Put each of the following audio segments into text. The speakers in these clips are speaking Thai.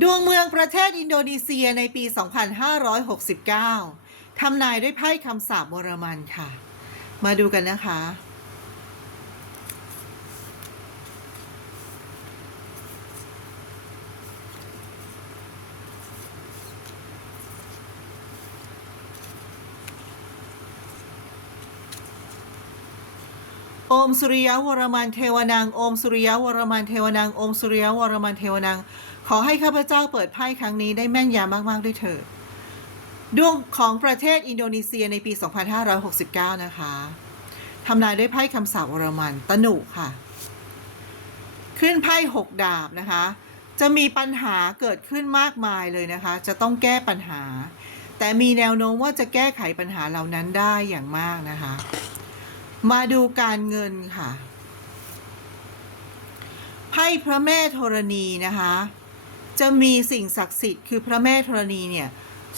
ดวงเมืองประเทศอินโดนีเซียในปี 2569 ทำนายด้วยไพ่คำสาบวรมันค่ะ มาดูกันนะคะ อมสุริยะวรมันเทวนังอมสุริยะวรมันเทวนังอมสุริยะวรมันเทวนังขอให้ข้าพเจ้าเปิดไพ่ครั้งนี้ได้แม่นยำมากๆด้วยเถิดดวงของประเทศอินโดนีเซียในปี 2569 นะคะทำนายด้วยไพ่คำสาปวรมันตนุค่ะ ขึ้นไพ่หกดาบนะคะ จะมีปัญหาเกิดขึ้นมากมายเลยนะคะ จะต้องแก้ปัญหา แต่มีแนวโน้มว่าจะแก้ไขปัญหาเหล่านั้นได้อย่างมากนะคะ มาดูการเงินค่ะไพ่พระแม่ธรณีนะคะ จะมีสิ่งศักดิ์สิทธิ์คือพระแม่ธรณีเนี่ย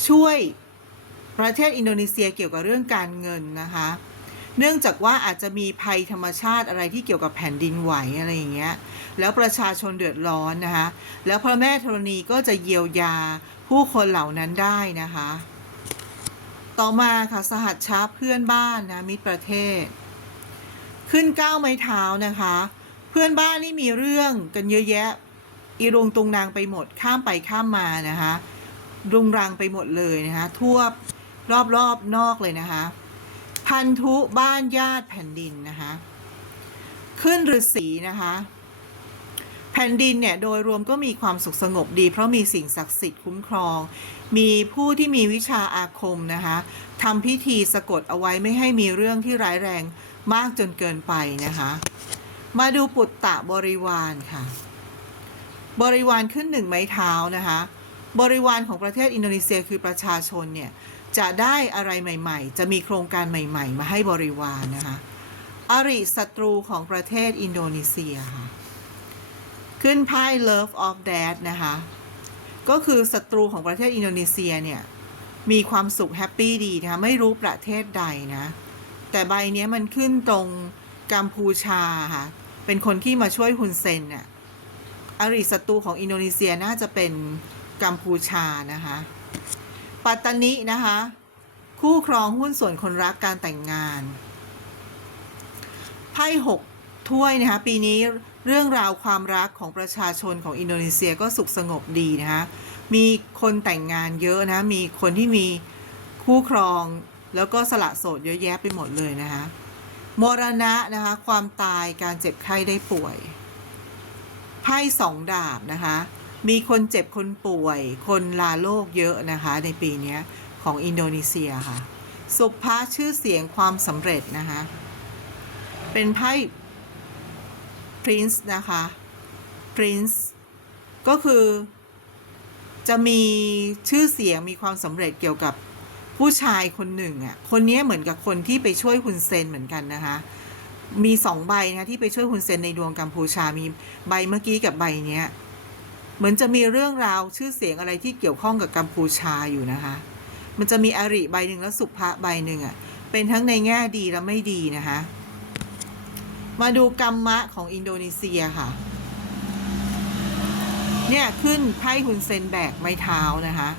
ช่วยประเทศอินโดนีเซียเกี่ยวกับเรื่องการเงินนะคะ เนื่องจากว่าอาจจะมีภัยธรรมชาติอะไรที่เกี่ยวกับแผ่นดินไหวอะไรอย่างเงี้ย แล้วประชาชนเดือดร้อนนะคะ แล้วพระแม่ธรณีก็จะเยียวยาผู้คนเหล่านั้นได้นะคะ ต่อมาค่ะสหัชชาเพื่อนบ้านนะมิตรประเทศ ขึ้นก้าวไม้เท้านะคะ เพื่อนบ้านนี่มีเรื่องกันเยอะแยะ อีรุงตุงนางไปหมดข้ามไปข้ามมานะคะรุงรังไปหมดเลยนะคะทั่วรอบๆอบนอกเลยนะคะ พันธุบ้านญาติแผ่นดินนะคะขึ้นฤาษีนะคะแผ่นดินเนี่ยโดยรวมก็มีความสุขสงบดี เพราะมีสิ่งศักดิ์สิทธิ์คุ้มครอง มีผู้ที่มีวิชาอาคมนะคะทำพิธีสะกดเอาไว้ไม่ให้มีเรื่องที่ร้ายแรง มากจนเกินไปนะคะ มาดูปุตตะบริวารค่ะ บริวารขึ้นหนึ่งไม้เท้านะคะ บริวารของประเทศอินโดนีเซียคือประชาชนเนี่ยจะได้อะไรใหม่ๆ จะมีโครงการใหม่ ๆ มาให้บริวารนะคะอริศัตรูของประเทศอินโดนีเซียค่ะ ขึ้นไพ่ Love of Dad นะคะ ก็คือศัตรูของประเทศอินโดนีเซียเนี่ยมีความสุขแฮปปี้ดีนะคะไม่รู้ประเทศใดนะ แต่ใบนี้มันขึ้นตรงกัมพูชาค่ะ เป็นคนที่มาช่วยฮุนเซนน่ะอริศัตรูของอินโดนีเซียน่าจะเป็นกัมพูชานะคะ ปัตตานินะคะ คู่ครองหุ้นส่วนคนรักการแต่งงาน ไพ่หกถ้วยนะคะ ปีนี้เรื่องราวความรักของประชาชนของอินโดนีเซียก็สุขสงบดีนะคะ มีคนแต่งงานเยอะนะ มีคนที่มีคู่ครอง แล้วก็สละโสดเยอะแยะไปหมดเลยนะคะมรณะนะคะ ความตายการเจ็บไข้ได้ป่วย ไพ่สองดาบนะคะ มีคนเจ็บคนป่วย คนลาโลกเยอะนะคะ ในปีนี้ของอินโดนีเซียค่ะ สุภาชื่อเสียงความสำเร็จนะคะ เป็นไพ่ Prince นะคะ Prince ก็คือจะมีชื่อเสียงมีความสำเร็จเกี่ยวกับ ผู้ชายคนหนึ่งอะคนนี้เหมือนกับคนที่ไปช่วยคุณเซนเหมือนกันนะคะมีสองใบนะคะที่ไปช่วยคุณเซนในดวงกัมพูชามีใบเมื่อกี้กับใบเนี้ยเหมือนจะมีเรื่องราวชื่อเสียงอะไรที่เกี่ยวข้องกับกัมพูชาอยู่นะคะ มันจะมีอริใบหนึ่งแล้วสุภะใบหนึ่งอะเป็นทั้งในแง่ดีและไม่ดีนะคะมาดูกรรมะของอินโดนีเซียค่ะ เนี่ยขึ้นไพ่ฮุนเซนแบกไม้เท้านะคะ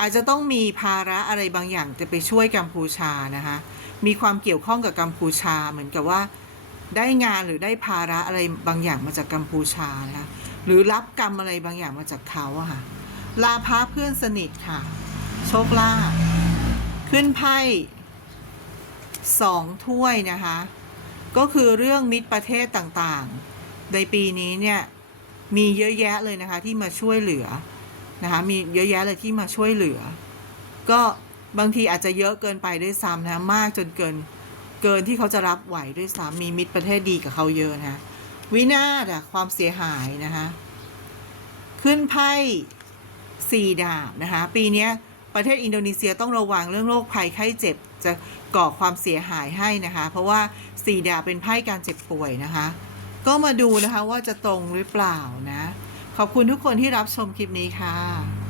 อาจจะต้องมีภาระอะไรบางอย่างจะไปช่วยกัมพูชานะคะมีความเกี่ยวข้องกับกัมพูชาเหมือนกับว่า ได้งานหรือได้ภาระอะไรบางอย่างมาจากกัมพูชานะคะหรือรับกรรมอะไรบางอย่างมาจากเขาอะค่ะลาพาเพื่อนสนิทค่ะ โชคลาภขึ้นไพ่สองถ้วยนะคะ ก็คือเรื่องมิตรประเทศต่างๆ ในปีนี้เนี่ยมีเยอะแยะเลยนะคะที่มาช่วยเหลือ นะคะมีเยอะแยะเลยที่มาช่วยเหลือ ก็บางทีอาจจะเยอะเกินไปด้วยซ้ำนะมากจนเกินเกินที่เขาจะรับไหวด้วยซ้ำมีมิตรประเทศดีกับเขาเยอะนะะวินาศอะความเสียหายนะคะขึ้นไพ่สี่ดาบนะคะปีนี้ประเทศอินโดนีเซียต้องระวังเรื่องโรคภัยไข้เจ็บจะก่อความเสียหายให้นะคะ เพราะว่าสี่ดาบเป็นไพ่การเจ็บป่วยนะคะ ก็มาดูนะคะว่าจะตรงหรือเปล่านะ ขอบคุณทุกคนที่รับชมคลิปนี้ค่ะ